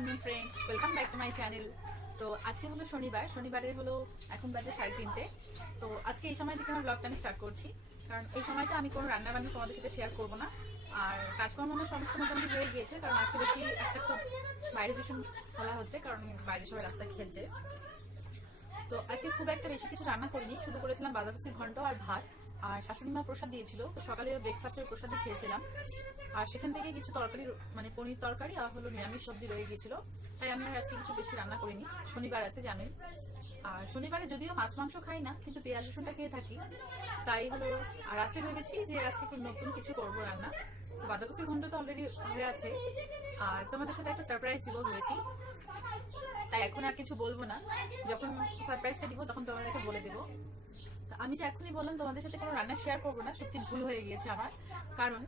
Afternoon friends, welcome back to my channel. তো আজকে হলো শনিবারে হলো এখন বাজে 3:30। তো আজকে এই সময় থেকে আমার ব্লগটা আমি স্টার্ট করছি, কারণ এই সময়টা আমি কোনো রান্না বান্না তোমাদের সাথে শেয়ার করবো না। আর কাজকর্ম আমার সমস্ত মোটামুটি হয়ে গিয়েছে, কারণ আজকে বেশি একটা খুব বাইরে ভীষণ খেলা হচ্ছে, কারণ বাইরে সবাই রাস্তায় খেলছে। তো আজকে খুব একটা বেশি কিছু রান্না করিনি, শুধু করেছিলাম বাঁধাকপির ঘন্ট আর ভাত। আর শাশুড়ি মা প্রসাদ দিয়েছিল, তো সকালে ব্রেকফাস্টের প্রসাদই খেয়েছিলাম। আর সেখান থেকে কিছু তরকারি, মানে পনির তরকারি আর হলো নিরামিষ সবজি রয়ে গিয়েছিল, তাই আমি আর আজকে কিছু বেশি রান্না করিনি। শনিবার আছে জানেন, আর শনিবারে যদিও মাছ মাংস খাই না, কিন্তু পেঁয়াজ রসুনটা খেয়ে থাকি, তাই হলো। আর রাত্রে ভেবেছি যে আজকে একটু নতুন কিছু করবো রান্না। বাঁধাকপির ঘন্ট তো অলরেডি হয়ে আছে, আর তোমাদের সাথে একটা সারপ্রাইজ দিব ভেবেছি, তাই এখন আর কিছু বলবো না। যখন সারপ্রাইজটা দিব তখন তোমাদেরকে বলে দেবো। আমি যে এখনই বললাম তোমাদের সাথে কোনো রান্না শেয়ার করবো না, সত্যি ভুল হয়ে গিয়েছে আমার। কারণ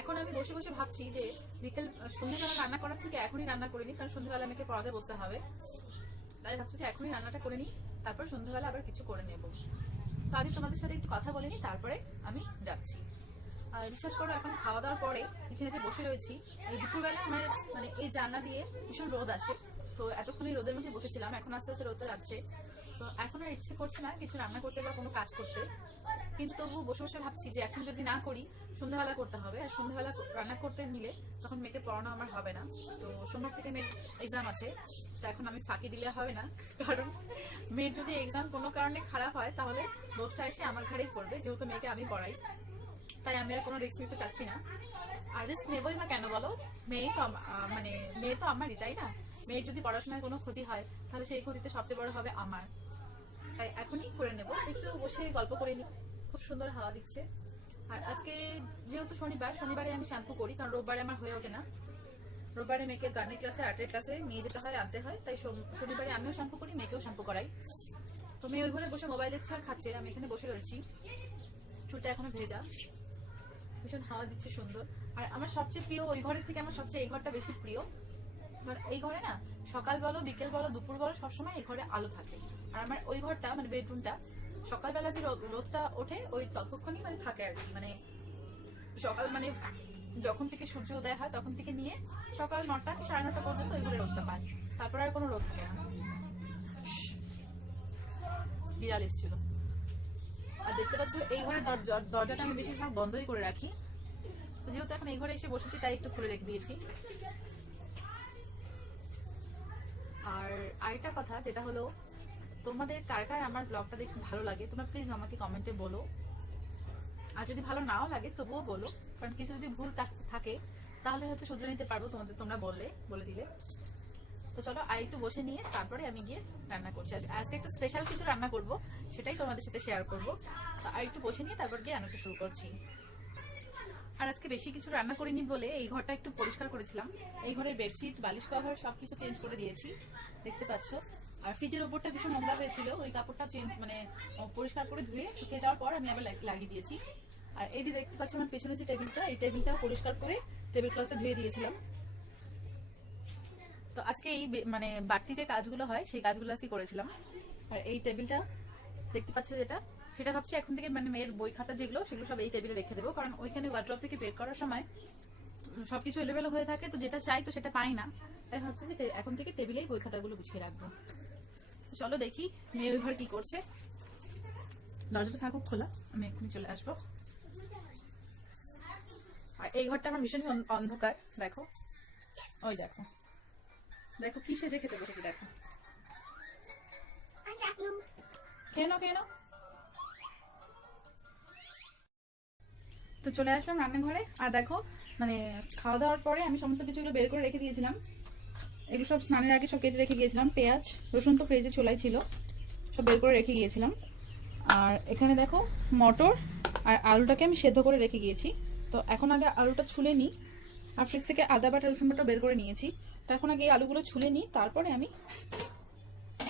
এখন আমি বসে বসে ভাবছি যে সন্ধ্যেবেলা রান্না করার থেকে এখনই রান্না করে নিই, কারণ সন্ধ্যেবেলা আমাকে পড়াতে বসতে হবে। তাই ভাবছি যে এখনই রান্নাটা করে নিই, তারপর সন্ধ্যেবেলা আবার কিছু করে নেব। তো আগে তোমাদের সাথে একটু কথা বলে নিই, তারপরে আমি যাচ্ছি। আর বিশ্বাস করো, এখন খাওয়া দাওয়ার পরে এখানে যে বসে রয়েছি, এই দুপুরবেলা আমার মানে এই জানলা দিয়ে ভীষণ রোদ আসে। তো এতক্ষণই রোদের মধ্যে বসেছিলাম, এখন আস্তে আস্তে রোদটা যাচ্ছে। তো এখন আর ইচ্ছে করছে না কিছু রান্না করতে বা কোনো কাজ করতে, কিন্তু তবু বসে বসে ভাবছি যে এখন যদি না করি সন্ধ্যাবেলা করতে হবে, আর সন্ধ্যাবেলা রান্না করতে নিলে তখন মেয়েকে পড়ানো আমার হবে না। তো সোমবার থেকে মেয়ের এক্সাম আছে, তো এখন আমি ফাঁকি দিলে হবে না, কারণ মেয়ের যদি এক্সাম কোনো কারণে খারাপ হয় তাহলে দোষটা এসে আমার ঘাড়েই পড়বে, যেহেতু মেয়েকে আমি পড়াই। তাই আমি আর কোনো রিস্ক নিতে চাচ্ছি না। আর রিস্ক নেবই বা কেন বলো, মেয়ে তো মানে মেয়ে তো আমারই, তাই না? মেয়ের যদি পড়াশোনায় কোনো ক্ষতি হয় তাহলে সেই ক্ষতিতে সবচেয়ে বড় হবে আমার। তাই এখনই করে নেব, একটু বসে গল্প করে নিই, খুব সুন্দর হাওয়া দিচ্ছে। আর আজকে যেহেতু শনিবারে আমি শ্যাম্পু করি, কারণ রোববারে আমার হয়ে ওঠে না। রোববারে মেয়েকে গানের ক্লাসে, আর্টের ক্লাসে নিয়ে যেতে হয়, আনতে হয়, তাই শনিবারে আমিও শ্যাম্পু করি, মেয়েকেও শ্যাম্পু করাই। তো মেয়ে ওই ঘরে বসে মোবাইল দেখছে আর খাচ্ছে, আমি এখানে বসে রয়েছি, চুলটা এখনো ভেজা, ভীষণ হাওয়া দিচ্ছে সুন্দর। আর আমার সবচেয়ে প্রিয় ওই ঘরের থেকে আমার সবচেয়ে এই ঘরটা বেশি প্রিয়, কারণ এই ঘরে না সকাল বলো, বিকেল বলো, দুপুর বলো, সবসময় এই ঘরে আলো থাকে। আর আমার ওই ঘরটা মানে বেডরুমটা সকালবেলা যে রোদটা ওঠে ওই ততক্ষণই মানে থাকে আর কি, মানে সকাল মানে যখন থেকে সূর্য উদয় হয় তখন থেকে নিয়ে সকাল 9টা কি 9:30 পর্যন্ত ওই ঘরে রোদটা পায়, তারপর আর কোনো রোদ থাকে না। বিড়াল এসেছিল। আর দেখতে পাচ্ছ এই ঘরের দরজাটা আমি বেশিরভাগ বন্ধই করে রাখি, যেহেতু এখন এই ঘরে এসে বসেছি তাই একটু খুলে রেখে দিয়েছি। আর আরেকটা কথা, যেটা হলো তোমাদের কার কার আমার ব্লগটা দেখতে ভালো লাগে তোমরা প্লিজ আমাকে কমেন্টে বলো। আর যদি ভালো নাও লাগে তবুও বলো, কারণ কিছু যদি ভুল থাকে তাহলে হয়তো শুধরে নিতে পারবো তোমরা বলে দিলে। তো চলো আর একটু বসে নিয়ে তারপরে আমি গিয়ে রান্না করছি। আজকে একটা স্পেশাল কিছু রান্না করব, সেটাই তোমাদের সাথে শেয়ার করবো। তো আর একটু বসে নিয়ে তারপর গিয়ে রান্নাটা শুরু করছি। আর আজকে বেশি কিছু রান্না করিনি বলে এই ঘরটা একটু পরিষ্কার করেছিলাম। এই ঘরের বেডশিট, বালিশ কভার সবকিছু চেঞ্জ করে দিয়েছি, দেখতে পাচ্ছ। আর ফ্রিজের ওপরটা ভীষণ নোংরা হয়েছিল, ওই কাপড়টা পরিষ্কার করে ধুয়ে শুকিয়ে যাওয়ার পর আমি আবার লাগিয়ে দিয়েছি। আর এই যে দেখতে পাচ্ছ আমার পেছনে যে টেবিলটা, এই টেবিলটাও পরিষ্কার করে টেবিল ক্লথটা ধুয়ে দিয়েছিলাম। তো আজকে এই মানে বাড়তি যে কাজগুলো হয় সেই কাজগুলো আজকে করেছিলাম। আর এই টেবিলটা দেখতে পাচ্ছ যেটা, সেটা ভাবছি এখন থেকে মানে মেয়ের বই খাতা যেগুলো সেগুলো সব এই টেবিলে রেখে দেবো, কারণ ওইখানে ওয়ার্ড্রপ থেকে বের করার সময় সবকিছু এলোমেলো হয়ে থাকে, তো যেটা চাই তো সেটা পাই না। তাই ভাবছি যে এখন থেকে টেবিলেই বই খাতাগুলো গুছিয়ে রাখবো। চলো দেখি মেয়ে ওই ঘরে কি করছে। দরজাটা থাকুক খোলা, আমি এক্ষুনি চলে আসবো। আর এই ঘরটা আমার ভীষণ অন্ধকার, দেখো ওই দেখো দেখো কি সেজে খেতে বসেছে, দেখো কেন কেন। তো চলে আসলাম রান্নাঘরে, আর দেখো মানে খাওয়া দাওয়ার পরে আমি সমস্ত কিছুগুলো বের করে রেখে দিয়েছিলাম। এগুলো সব স্নানের আগে সব কেটে রেখে গিয়েছিলাম। পেঁয়াজ রসুন তো ফ্রিজে চোলাই ছিল, সব বের করে রেখে গিয়েছিলাম। আর এখানে দেখো মটর আর আলুটাকে আমি সেদ্ধ করে রেখে গিয়েছি। তো এখন আগে আলুটা ছুলে নিই, আর ফ্রিজ থেকে আদা বাটা রসুন বাটা বের করে নিয়েছি। তো এখন আগে এই আলুগুলো ছুলে নিই, তারপরে আমি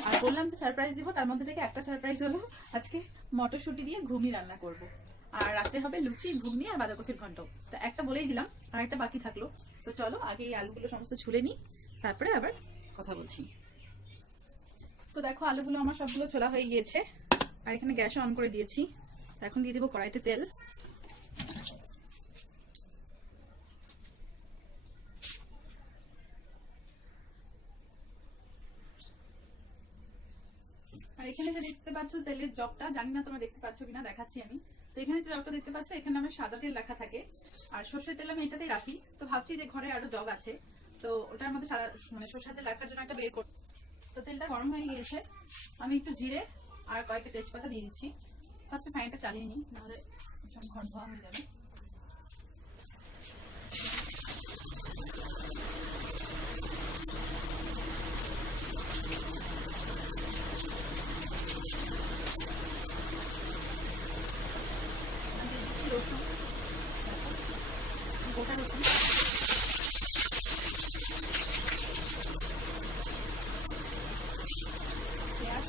আর বললাম যে সারপ্রাইজ দিব, তার মধ্যে থেকে একটা সারপ্রাইজ হলো আজকে মটরশুঁটি দিয়ে ঘুগনি রান্না করব। আর রাতে হবে লুচি, ঘুগনি আর বাঁধাকপির ঘন্ট। তো একটা বলেই দিলাম, আর একটা বাকি থাকলো। তো চলো আগে এই আলুগুলো সমস্ত ছুলে নিই, তারপরে আবার কথা বলছি। তো দেখো আলুগুলো আমার সবগুলো ছোলা হয়ে গিয়েছে, আর এখানে গ্যাস অন করে দিয়েছি। এখন দিয়ে দেবো কড়াইতে তেল। আর এখানে যে দেখতে পাচ্ছ তেলের জগটা, জানি না তোমরা দেখতে পাচ্ছ কিনা, দেখাচ্ছি আমি। তো এখানে যে জগটা দেখতে পাচ্ছ, এখানে আমার সাদা তেল রাখা থাকে, আর সর্ষের তেল আমি এটাতেই রাখি। তো ভাবছি যে ঘরে আরো জগ আছে, তো ওটার মধ্যে সাদা মানে সর্ষের তেল রাখার জন্য একটা বের কর। তো তেলটা গরম হয়ে গিয়েছে, আমি একটু জিরে আর কয়েকটা তেজপাতা দিয়ে দিচ্ছি। ফার্স্টে ফ্যানটা চালিয়ে নিই, নাহলে ঘর ধোয়া হয়ে যাবে। রসুন, গোটা রসুন, পেঁয়াজ,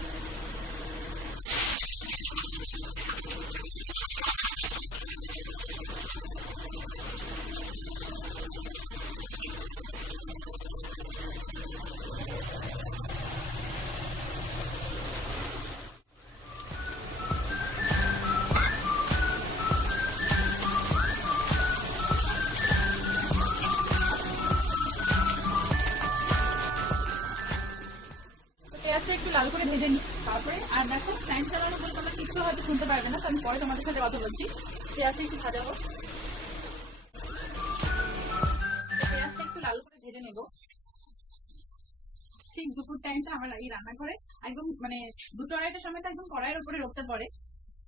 পেঁয়াজটা একটু লাল করে ভেজে নিই তারপরে। আর দেখো, ফ্যান চালানো বলে তোমরা কিছু হয়তো শুনতে পারবে না, তো আমি পরে তোমাদের সাথে কথা বলছি। পেঁয়াজটা একটু ভাজাবো, পেঁয়াজটা একটু লাল করে ভেজে নেবো। ঠিক দুপুর টাইমটা আমার এই রান্নাঘরে একদম মানে 2-2:30টার সময় তো একদম কড়াইয়ের উপরে রোদটা পড়ে।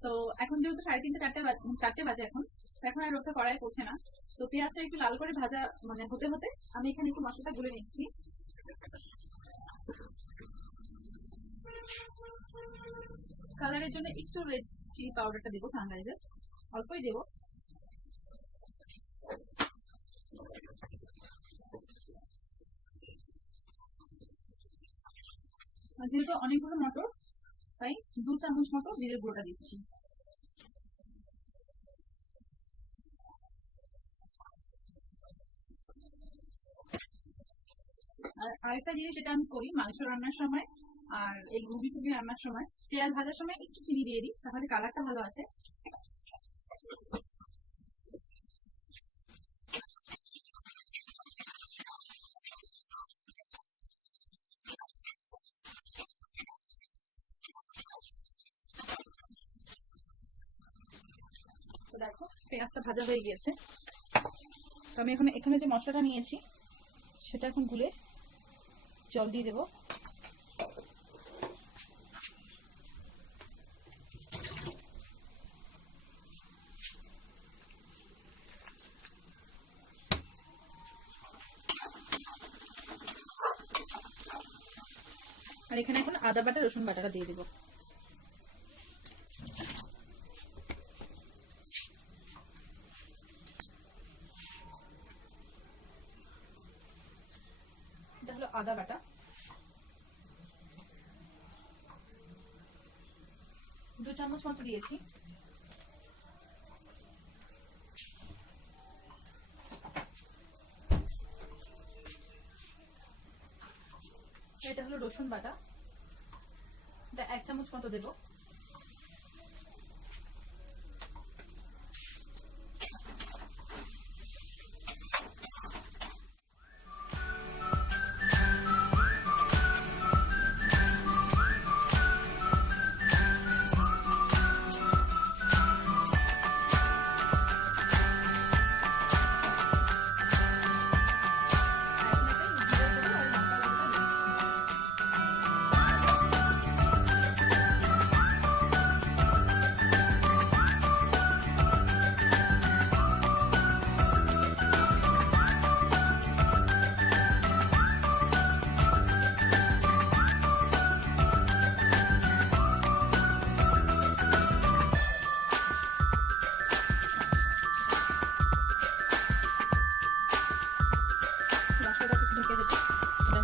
তো এখন যেহেতু 3:30-4টে বাজে এখন আর রোদটা কড়াই পড়ছে না। তো পেঁয়াজটা একটু লাল করে ভাজা মানে হতে হতে আমি এখানে একটু মশলাটা গুলে নিচ্ছি। কালারের জন্য একটু রেড চিলি পাউডারটা দেবো, সানরাইজের অল্পই দেবো। যেহেতু অনেকগুলো মটর, তাই 2 চামচ মতো জিরের গুঁড়োটা দিচ্ছি। আর আরেকটা জিনিস যেটা আমি করি মাংস রান্নার সময় আর এই ঘুগনি টুগনি রান্নার সময়, পেঁয়াজ ভাজার সময় একটু চিনি দিয়ে দিই, তাহলে কালারটা ভালো আসে। তো দেখো, পেঁয়াজটা ভাজা হয়ে গিয়েছে। তো আমি এখানে যে মশলাটা নিয়েছি সেটা এখন গুলে জল দিয়ে দেবো। আর এখানে এখন আদা বাটা রসুন বাটাটা দিয়ে দেবো। এটা হলো আদা বাটা, 2 চামচ মতো দিয়েছি। এটা হলো রসুন বাটা, এটা 1 চামচ মতো দেবো।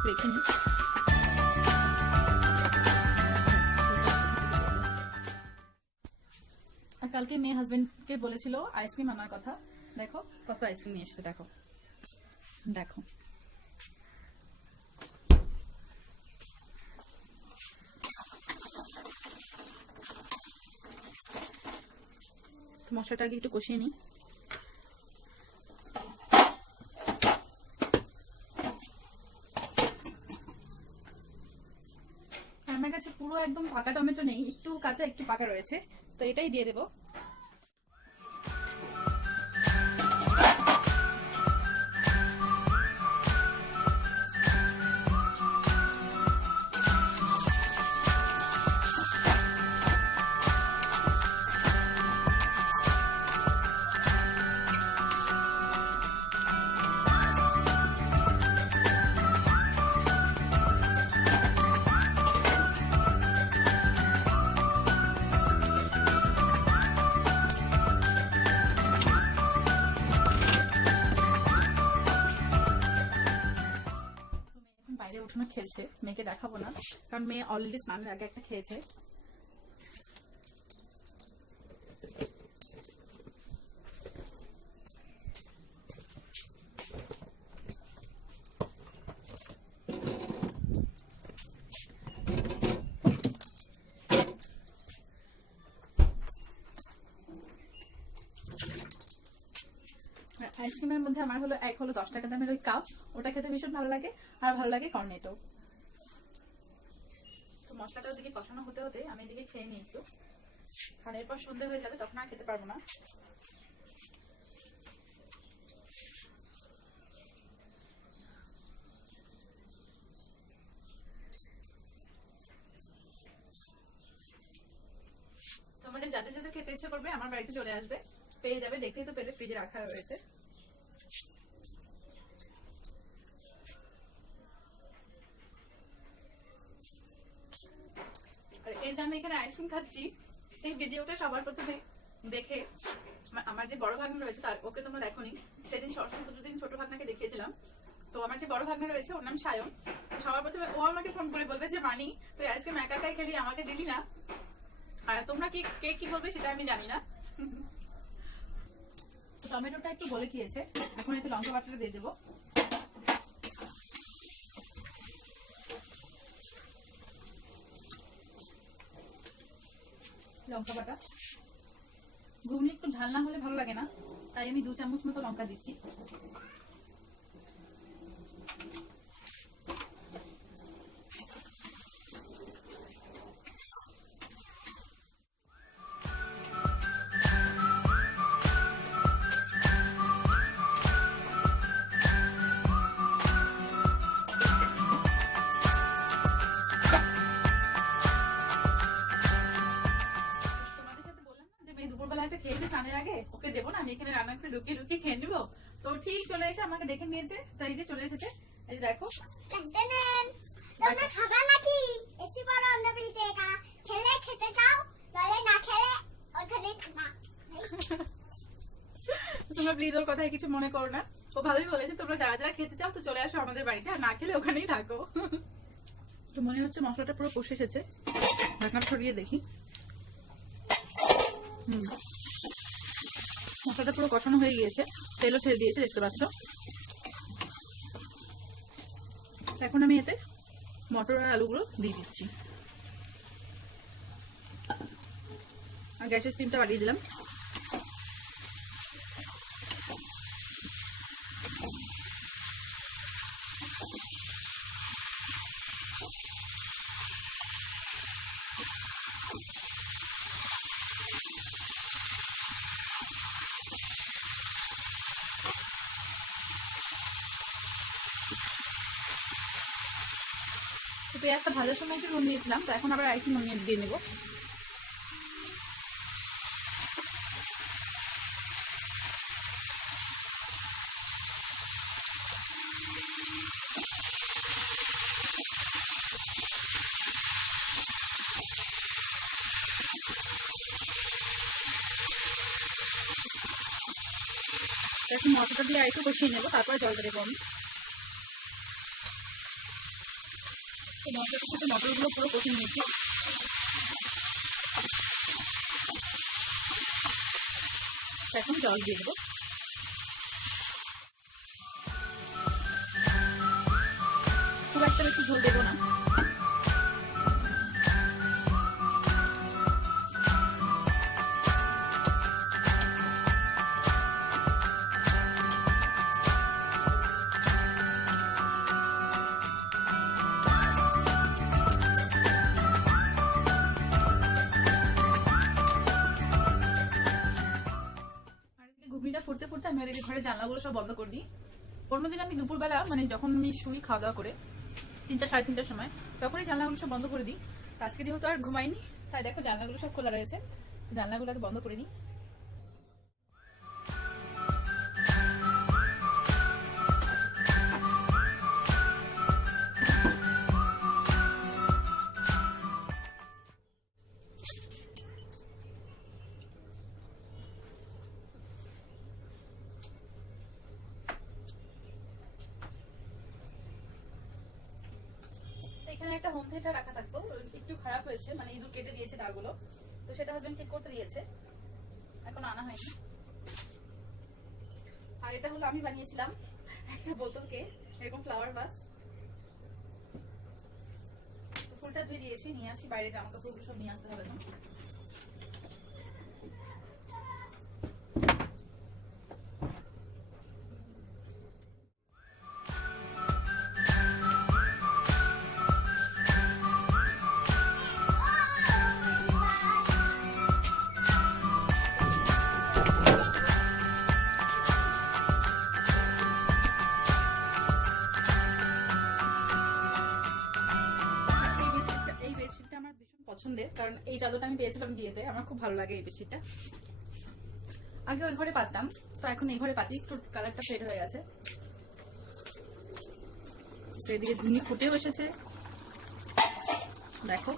রেখে নিই। আর কালকে মেয়ে হাজবেন্ডকে বলেছিল আইসক্রিম আনার কথা, দেখো কত আইসক্রিম নিয়ে এসেছে। দেখো দেখো মশলাটা আগে একটু কষিয়ে নিই। আমার কাছে পুরো একদম পাকা টমেটো নেই, একটু কাঁচা একটু পাকা রয়েছে, তো এটাই দিয়ে দেবো। বাইরে উঠোনে খেলছে, মেয়েকে দেখাবো না কারণ মেয়ে অলরেডি স্নানের আগে একটা খেয়েছে। আইসক্রিমের মধ্যে আমার হলো এক হলো 10 টাকা দামের ওই কাপ, ওটা খেতে ভীষণ ভালো লাগে, আর ভালো লাগে কর্নেটো। তো মশলাটা ওদিকে কষানো হতে হতে আমি এদিকে খেয়ে নিই একটু, কারণ এরপর সন্ধ্যে হয়ে যাবে, তখন আর খেতে পারবো না। তোমাদের যাদের যাদের খেতে ইচ্ছে করবে আমার বাড়িতে চলে আসবে, পেয়ে যাবে, দেখতেই তো পেলে ফ্রিজে রাখা রয়েছে। আর এই যে আমি এখানে আইসক্রিম খাচ্ছি, এই ভিডিওটা সবার প্রথমে দেখে আমার যে বড় ভাগ্নে রয়েছে তার, ওকে তোমরা দেখোনি, সেদিন সরস্বতী পুজোর দিন ছোট ভাগ্নাকে দেখিয়েছিলাম। তো আমার যে বড় ভাগ্নে রয়েছে ওর নাম সায়ন, সবার প্রথমে ও আমাকে ফোন করে বলবে যে মানি তুই আইসক্রিম একা একাই খেলি, আমাকে দিলি না। আর তোমরা কি কে কি বলবে সেটা আমি জানি না। টমেটোটা একটু গলে গিয়েছে, এখন একটু লঙ্কা বাটাটা দিয়ে দেবো। লঙ্কা বাটা, ঘুগনি একটু ঝাল না হলে ভালো লাগে না, তাই আমি 2 চামচ মতো লঙ্কা দিচ্ছি। খেয়েছে স্নানের আগে, ওকে দেবো না, আমি এখানে রান্না করে লুকিয়ে লুকিয়ে খেয়ে নিবো। তো ঠিক চলে এসে আমাকে দেখে নিয়েছে, তাই যে চলে এসেছে, এই যে দেখো। তোমরা খাবা নাকি? এসে পড়ো অন্য পিঠে, খেলে খেতে চাও, তাহলে না খেলে ওখানে থাকা। তোমরা প্লিজ ওর কথায় কিছু মনে করো না, ও ভালোই বলেছে, তোমরা যারা যারা খেতে চাও তো চলে আসো আমাদের বাড়িতে, আর না খেলে ওখানেই থাকো। তো মনে হচ্ছে মশলাটা পুরো কষে এসেছে, ঢাকনাটা সরিয়ে দেখি। মশলাটা পুরো কষানো হয়ে গিয়েছে, তেলও ছেড়ে দিয়েছে, দেখতে পাচ্ছ। এখন আমি এতে মটর আর আলুগুলো দিয়ে দিচ্ছি, আর গ্যাসের স্টিমটা বাড়িয়ে দিলাম। পেঁয়াজটা ভাজার সময় একটু নুন দিয়েছিলাম, তো এখন আবার আরেকটু নুন দিয়ে নেবো। এখন মশলাটা দিয়ে আরেকটু কষিয়ে নেবো, তারপরে জল দেবো আমি। মশলাটার সাথে মটরগুলো পুরো কষিয়ে নিয়েছি। এখন জল দিয়ে দেবো, খুব একটা বেশি ঝোল দেবো না। আমি ওদেরকে ঘরে জানলাগুলো সব বন্ধ করে দিই। অন্যদিন আমি দুপুরবেলা মানে যখন আমি শুই খাওয়া দাওয়া করে 3টা সাড়ে 3টার সময় তখনই জানলাগুলো সব বন্ধ করে দিই। আজকে যেহেতু আর ঘুমাইনি তাই দেখো জানলাগুলো সব খোলা রয়েছে, জানলাগুলোকে বন্ধ করে নিই। এখানে একটা হোম থিয়েটার রাখা থাকতো, একটু খারাপ হয়েছে, মানে ইঁদুর কেটে দিয়েছে তারগুলো, তো সেটা হাজবেন্ড ঠিক করতে দিয়েছে, এখন আনা হয়নি। আর এটা হলো আমি বানিয়েছিলাম একটা বোতলকে এরকম ফ্লাওয়ার ভাস। তো ফুলটা ধুয়ে দিয়েছি, নিয়ে আসি বাইরে, জামা কাপড়গুলো সব নিয়ে আসতে হবে না। এই বেডশিটটা আমার ভীষণ পছন্দের, কারণ এই চাদরটা আমি পেয়েছিলাম বিয়েতে, আমার খুব ভালো লাগে এই বেডশিটটা। আগে ওই ঘরে পাততাম, তো এখন এই ঘরে পাতি, একটু কালারটা ফেড হয়ে গেছে। এদিকে ধুনি ফুটেও এসেছে দেখো।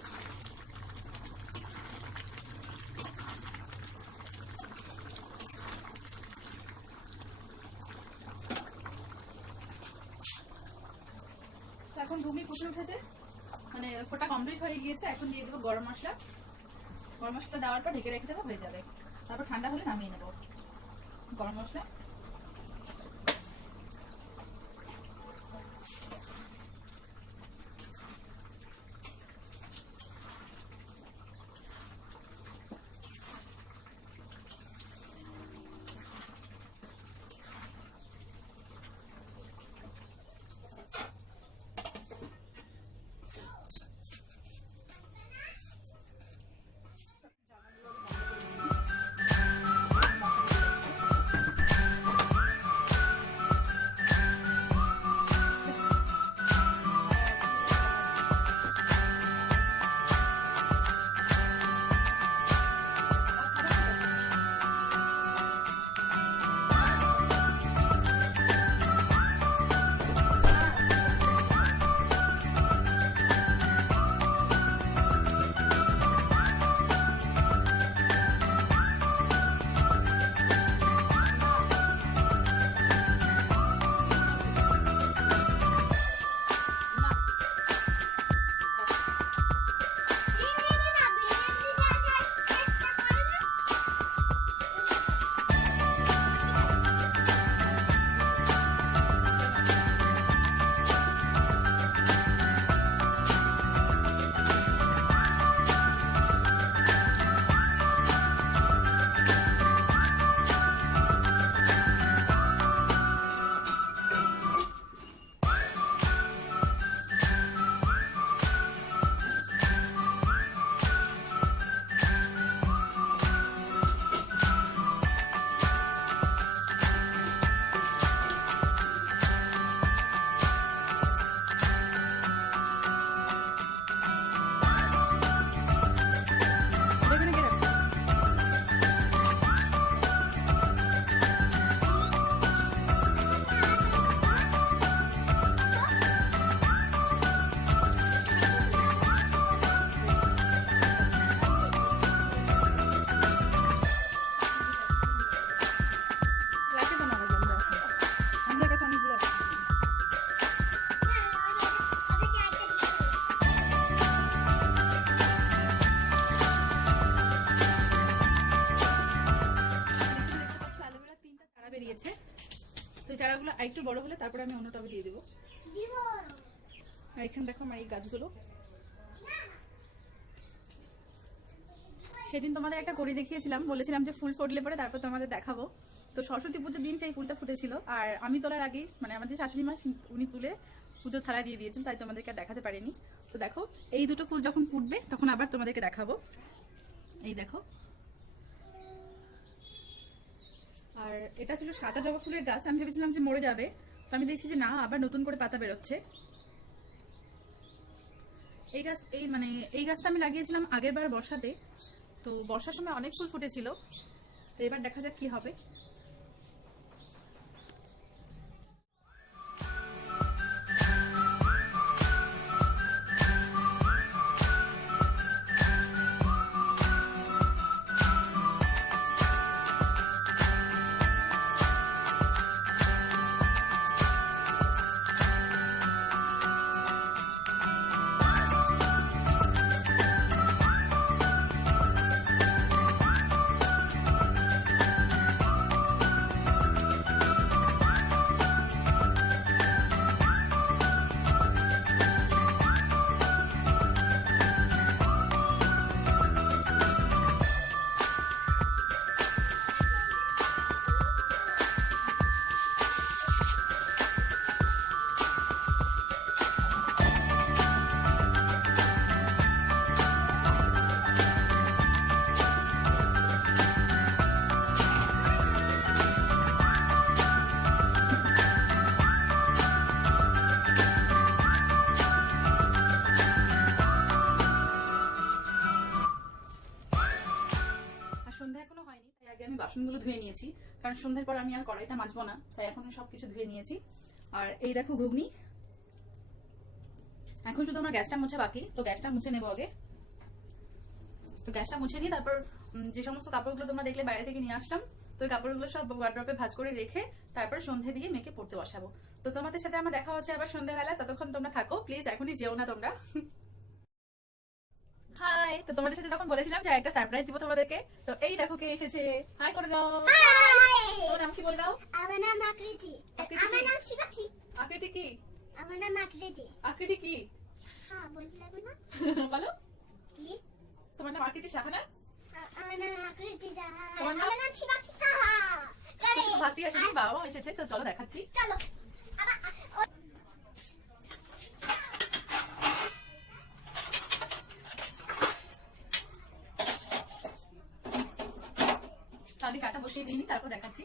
এখন ঘুগনি ফুটে উঠেছে, মানে ফোটা কমপ্লিট হয়ে গিয়েছে। এখন দিয়ে দেবো গরম মশলা, গরম মশলা দেওয়ার পর ঢেকে রেখে দেবো, হয়ে যাবে। তারপর ঠান্ডা হলে নামিয়ে নেবো গরম মশলা। বেরিয়েছে, তো চারাগুলো আরেকটু বড় হলে তারপরে আমি অন্য টবে দিয়ে দেবো। আর এখানে দেখো আমার এই গাছগুলো, সেদিন তোমাদের একটা করে দেখিয়েছিলাম, বলেছিলাম যে ফুল ফুটলে পরে তারপর তোমাদের দেখাবো। তো সরস্বতী পুজোর দিন সেই ফুলটা ফুটেছিল, আর আমি তোলার আগেই মানে আমাদের শাশুড়ি মা উনি তুলে পুজোর থালা দিয়ে দিয়েছেন, তাই তোমাদেরকে দেখাতে পারিনি। তো দেখো এই দুটো ফুল যখন ফুটবে তখন আবার তোমাদেরকে দেখাবো। এই দেখো আর এটা ছিল সাদা জবা ফুলের গাছ, আমি ভেবেছিলাম যে মরে যাবে, তো আমি দেখছি যে না, আবার নতুন করে পাতা বেরোচ্ছে। এই গাছটা আমি লাগিয়েছিলাম আগের বার বর্ষাতে, তো বর্ষার সময় অনেক ফুল ফুটেছিল, তো এবার দেখা যাক কি হবে। সন্ধ্যা এখনো হয়নি, তাই আগে আমি বাসনগুলো ধুয়ে নিয়েছি, কারণ সন্ধ্যার পর আমি আর কড়াইটা মাজবো না, তাই এখন সবকিছু ধুয়ে নিয়েছি। আর এই দেখো ঘুগনি, এখন শুধু আমার গ্যাসটা মুছে বাকি, তো গ্যাসটা মুছে নেবো আগে। তো গ্যাসটা মুছে নিয়ে তারপর যে সমস্ত কাপড়গুলো তোমরা দেখলে বাইরে থেকে নিয়ে আসলাম, তো ওই কাপড়গুলো সব ওয়ার্ড্রপে ভাঁজ করে রেখে তারপর সন্ধ্যে দিয়ে মেয়েকে পড়তে বসাবো। তো তোমাদের সাথে আমার দেখা হচ্ছে আবার সন্ধ্যাবেলা, ততক্ষণ তোমরা থাকো প্লিজ, এখনই যেও না তোমরা। হাই, তো তোমাদের সাথে তখন বলেছিলাম যে একটা সারপ্রাইজ দিব তোমাদেরকে, তো এই দেখো কে এসেছে। হাই করে দাও। তোমার নাম কি বলে দাও? আমার নাম আকৃতি। আকৃতি আমার কি? নাম শিবাছি। আকৃতি কি? আমার নাম আকৃতি। আকৃতি কি? হ্যাঁ, বলতে লাগবে না? বলো। কি? তোমার নাম আকৃতি সাহা না? আমার নাম আকৃতি সাহা। তোমার নাম? আমার নাম শিবাছি সাহা। করে। শুধু ভাস্তি আসেনি, বাবাও এসেছে, তো চলো দেখাচ্ছি। চলো। আগে চাটা বসিয়ে দিইনি, তারপর দেখাচ্ছি।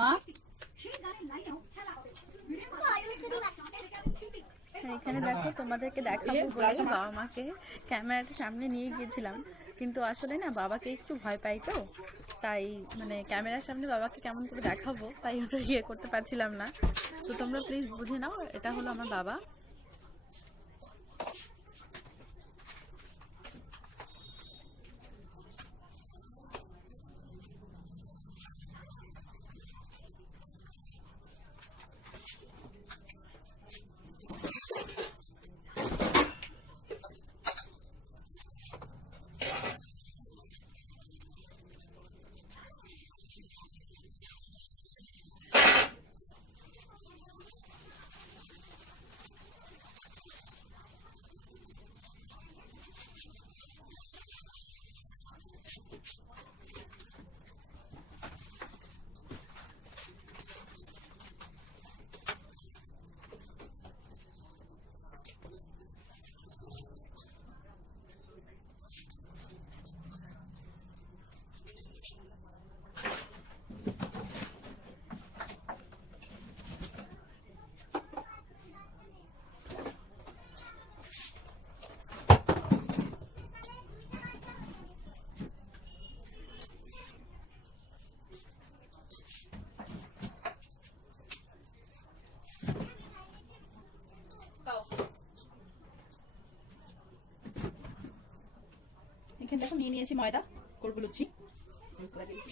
মা, এখানে দেখো, তোমাদেরকে দেখাবো বলে বাবা মাকে ক্যামেরাটা সামনে নিয়ে গিয়েছিলাম, কিন্তু আসলে না বাবাকে একটু ভয় পাই, তো তাই মানে ক্যামেরার সামনে বাবাকে কেমন করে দেখাবো তাই ওটা ইয়ে করতে পারছিলাম না। তো তোমরা প্লিজ বুঝে নাও, এটা হলো আমার বাবা। নিয়ে নিয়েছি ময়দা, করবো লুচি।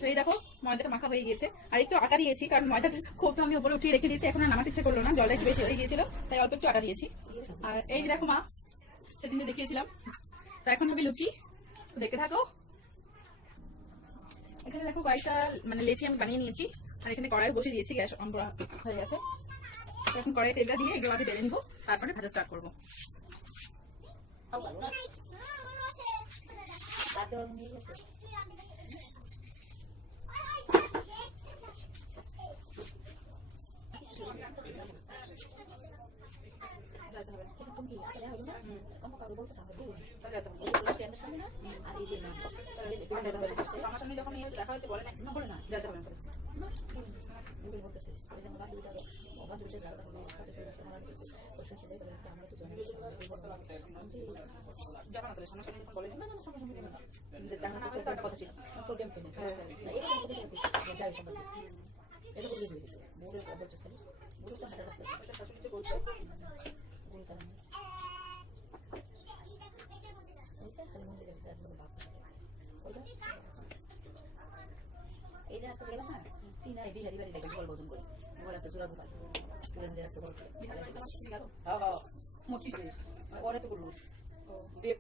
তো এই দেখো ময়দাটা মাখা হয়ে গিয়েছে, আর একটু আটা দিয়েছি কারণ ময়দাটা খুব আমি উপরে উঠিয়ে রেখে দিয়েছি, এখন আর নামাতে ইচ্ছে করলো না, জলটা একটু বেশি হয়ে গিয়েছিল তাই অল্প একটু আটা দিয়েছি। আর এই যে দেখো মা সেদিন দেখিয়েছিলাম, তো এখন হবে লুচি, তো দেখতে থাকো। এখানে দেখো কয়েকটা মানে লেচি আমি বানিয়ে নিয়েছি, আর এখানে কড়াই বসিয়ে দিয়েছি, গ্যাস অন করা হয়ে গেছে। তো এখন কড়াই তেলটা দিয়ে এগুলো আগে বেলে নিবো, তারপরে ভাজা স্টার্ট করবো। আমার সামনে যখন দেখা হচ্ছে বলে না যেতে হবে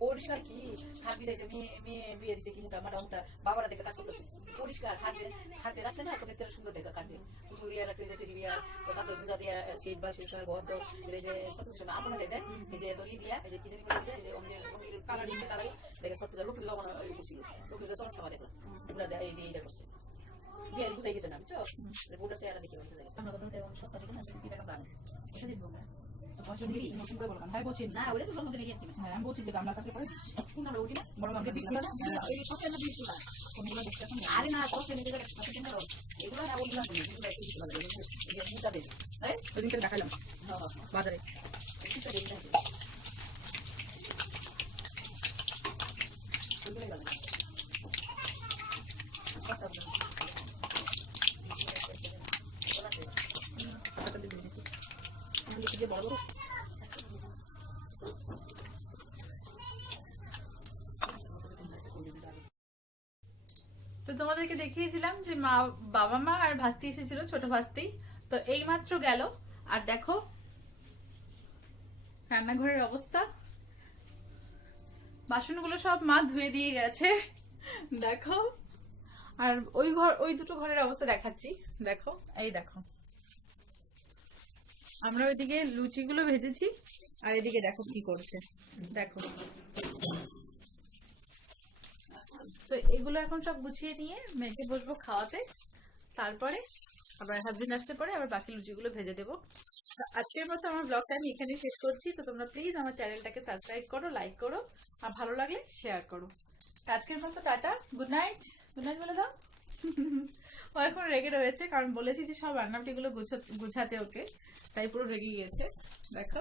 পরিষ্কার কি হাত বিজাইছে মেয়ে বিয়ে দিছে কি মোটা মাটা মোটা বাবারা দেখে কাজ করতেছে পরিষ্কার হাতে রাখছে না তো দেখতে সুন্দর দেখে কাটছে পুতুল দিয়া রাখছে যে টেডি বিয়ার তাদের পূজা দিয়া সিট বা শিবসার ঘর তো এই যে সব কিছু না আপনারা দেখেন এই যে দড়ি দিয়া এই যে কিচেন করে দিয়ে এই যে অঙ্গের কালারিং কালারি দেখে সব কিছু লোকের লবণ করছিল লোকের সব খাওয়া দেখো এগুলা এই যে এইটা করছে বিয়ে বুঝাই গেছে না বুঝছো বুটা সে আর দেখি আমরা কথা তেমন সস্তা ছিল না কি টাকা দাম এটা দিব না পয়সা দিবি নতুন করে বললাম হ্যাঁ বলছি না ওটা তো জন্মদিনে গিয়ে কিনেছে হ্যাঁ আমি বলছি যে আমরা থাকলে পরে কোন আমরা উঠি না বড় আমাকে দিচ্ছি না এই সস্তা না দিচ্ছি না কোনগুলো দেখতে এখন আরে না সস্তা নিতে গেলে সস্তা কিনতে হবে এগুলো না বললাম এগুলো একটু কিছু লাগে এই মুটা দেন হ্যাঁ ওদিনকে দেখালাম বাজারে। এটা দেন না ওগুলো লাগে কষ্ট হবে যে বড় বড় তো তোমাদেরকে দেখিয়েছিলাম যে বাবা মা আর ভাস্তি এসেছিল, ছোট ভাস্তি, তো এই মাত্র গেল। আর দেখো রান্নাঘরের অবস্থা, বাসনগুলো সব মা ধুয়ে দিয়ে গেছে দেখো। আর ওই দুটো ঘরের অবস্থা দেখাচ্ছি, দেখো এই দেখো আমরা ওইদিকে লুচিগুলো ভেজেছি আর এদিকে দেখো কি করছে দেখো। তো এগুলো এখন সব গুছিয়ে নিয়ে মেয়েকে বসবো খাওয়াতে, তারপরে আবার হাজবেন্ড আসতে পরে আবার বাকি লুচিগুলো ভেজে দেবো। তো আজকের মতো আমার ব্লগটা আমি এখানে শেষ করছি। তো তোমরা প্লিজ আমার চ্যানেলটাকে সাবস্ক্রাইব করো, লাইক করো, আর ভালো লাগলে শেয়ার করো। আজকের মতো টাটা, গুড নাইট বলে দাও। ও এখন রেগে রয়েছে কারণ বলেছি যে সব রান্নাবাটিগুলো গুছাতে ওকে, তাই পুরো রেগে গিয়েছে দেখো।